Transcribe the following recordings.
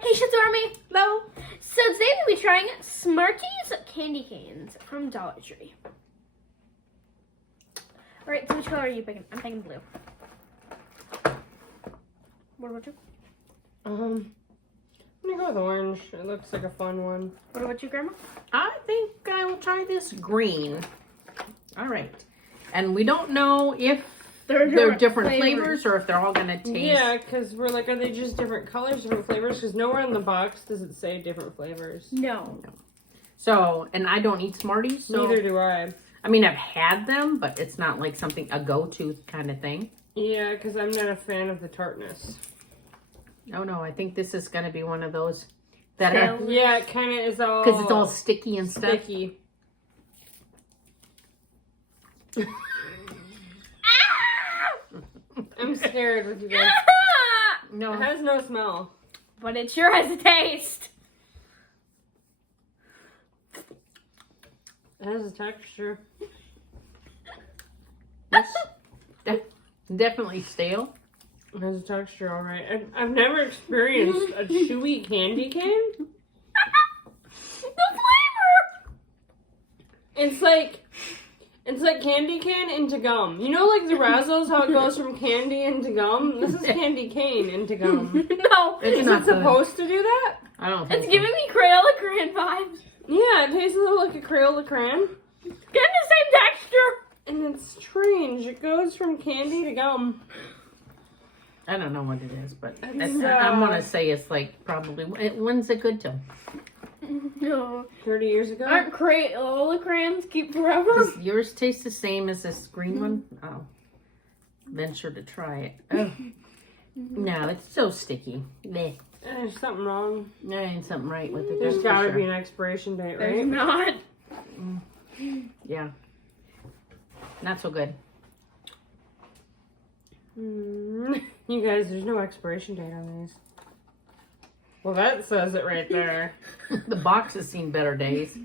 Hey, Shitswarmy. Hello. So today we'll be trying Smarties candy canes from Dollar Tree. All right, so which color are you picking? I'm picking blue. What about you? I'm gonna go with orange. It looks like a fun one. What about you, Grandma? I think I will try this green. All right. And we don't know if they're different flavors or if they're all gonna taste. Yeah, because we're like, are they just different colors, different flavors? Because nowhere in the box does it say different flavors. No. So, and I don't eat Smarties. So, Neither do I. I mean, I've had them, but it's not like something, a go-to kind of thing. Yeah, because I'm not a fan of the tartness. Oh no, I think this is gonna be one of those that are, Yeah, it kind of is all... because it's all sticky and stuff. sticky. I'm scared with you guys. No. It has no smell. But it sure has a taste. It has a texture. Definitely stale. It has a texture, all right. I've never experienced a chewy candy cane. The flavor! It's like candy cane into gum. You know, like the Razzles, how it goes from candy into gum? This is candy cane into gum. No. It's Is not it good. supposed to do that? I don't think It's so. giving me Crayola Crayon vibes. Yeah, it tastes a little like a Crayola crayon. Getting the same texture. And it's strange. It goes from candy to gum. I don't know what it is, but It's, I'm gonna say it's like probably, when's it good till? No. 30 years ago? Aren't Crayola crayons keep forever? Does yours taste the same as this green one? Oh, venture to try it. Oh. No, it's so sticky. Bleh. There's something wrong. There ain't something right with it. There's that's for gotta sure. be an expiration date, There's right? not. Yeah. Not so good. You guys, there's no expiration date on these. Well, that says it right there. The box has seen better days.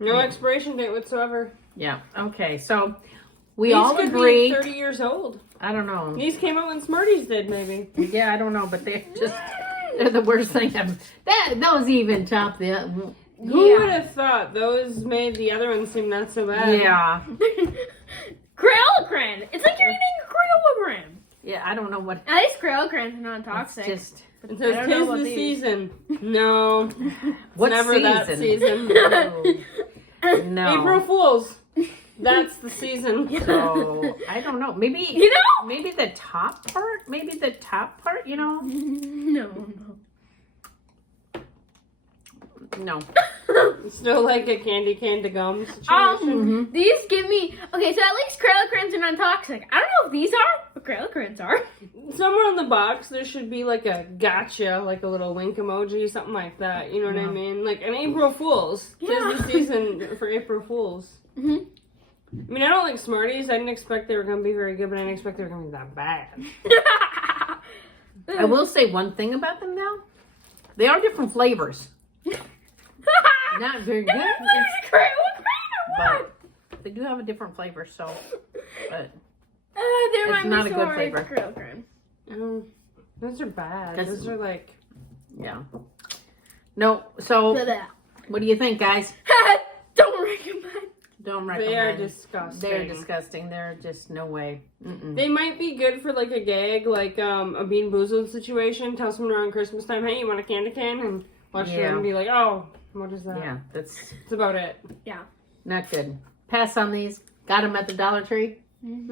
No expiration date whatsoever. Yeah. Okay. So we These all could agreed. be 30 years old. I don't know. These came out when Smarties did, maybe. Yeah, I don't know, but they're the worst thing ever. Those even top the. Who would have thought those made the other ones seem not so bad? Yeah. Crayola crayon. It's like you're eating a Crayola crayon. Yeah, I don't know what. At least Crayola crayons are not It's toxic. just. It says, I don't know "'Tis about the these." season." No, What never season? that season. No. April Fools. That's the season. So I don't know. Maybe You know? Maybe the top part. Maybe the top part. You know. No. No. Still like a candy cane to gum situation. These give me okay. So at least Crayola crayons are non-toxic. I don't know if these are, but Crayola crayons are. Somewhere on the box there should be like a gotcha, like a little wink emoji, something like that. You know what I mean? Like an April Fools. Yeah. Tis the season for April Fools. Mhm. I mean, I don't like Smarties. I didn't expect they were going to be very good, but I didn't expect they were going to be that bad. I will say one thing about them though. They are different flavors. Not very good. It's Crayola crayon. But they do have a different flavor, so. But They It's remind not me a so good hard flavor. of Crayola crayon. Oh, those are bad. 'Cause- Those are like... yeah. No. So what do you think, guys? Don't recommend. Don't recommend. They are disgusting. They're disgusting. They're just no way. Mm-mm. They might be good for like a gag, like a Bean Boozled situation. Tell someone around Christmas time, hey, you want a candy cane? And watch Yeah. them and be like, oh, what is that? Yeah, that's That's about it. not good. Pass on these. Got them at the Dollar Tree.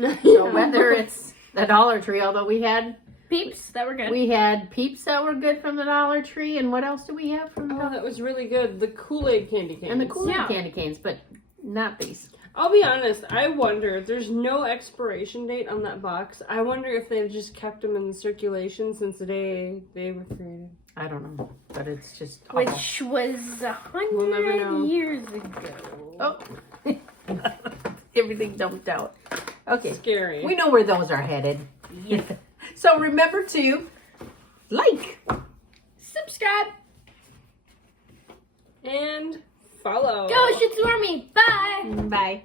So So whether it's the Dollar Tree, although we had Peeps that were good. Peeps that were good from the Dollar Tree, and what else do we have from the Oh, Dollar that was really good. The Kool-Aid candy canes. And the Kool-Aid Yeah. candy canes, but not these. I'll be honest, I wonder, there's no expiration date on that box. I wonder if they've just kept them in circulation since the day they were created. I don't know, but it's just awful. Which was We'll never 100 know. years ago. Oh, everything dumped out. Okay, Scary. we know where those are headed. So remember to like. Subscribe. And follow. Go Shitswarmy. Bye. Bye.